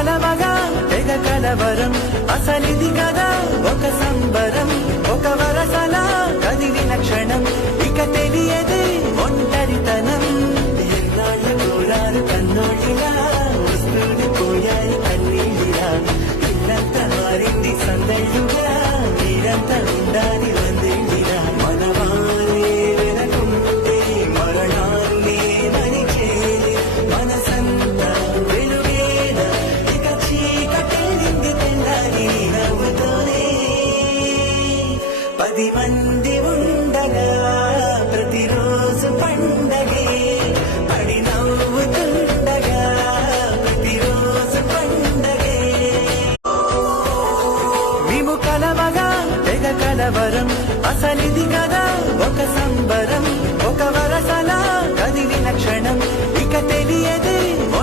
కలవగా తెగ కలవరం అసలిది కదా ఒక సంబరం ఒక వరసలా కదిలిన క్షణం ఇక తెలియదే ఒంటరితనం ఎన్నాళ్ళ కోరారు కన్నోళ్ళిలా వస్తూని పోయాయి కన్నీళ్ళిలా ఇల్లంతా మారింది సందళ్ళుగా మీరంతా ఉండాలి వందేళ్ళిలా మనవారే వెనకుంటే మరణాన్ని మరిచేది మనసంతా వెలుగేనా ఇక చీకటెళ్ళింది తెల్లారి నవ్వుతోనే 10 మంది ఉండగా ప్రతిరోజు పండగే పడి నవ్వుతుండగా ప్రతిరోజు పండగే మేము కలవగా తెగ కలవరం అసలిది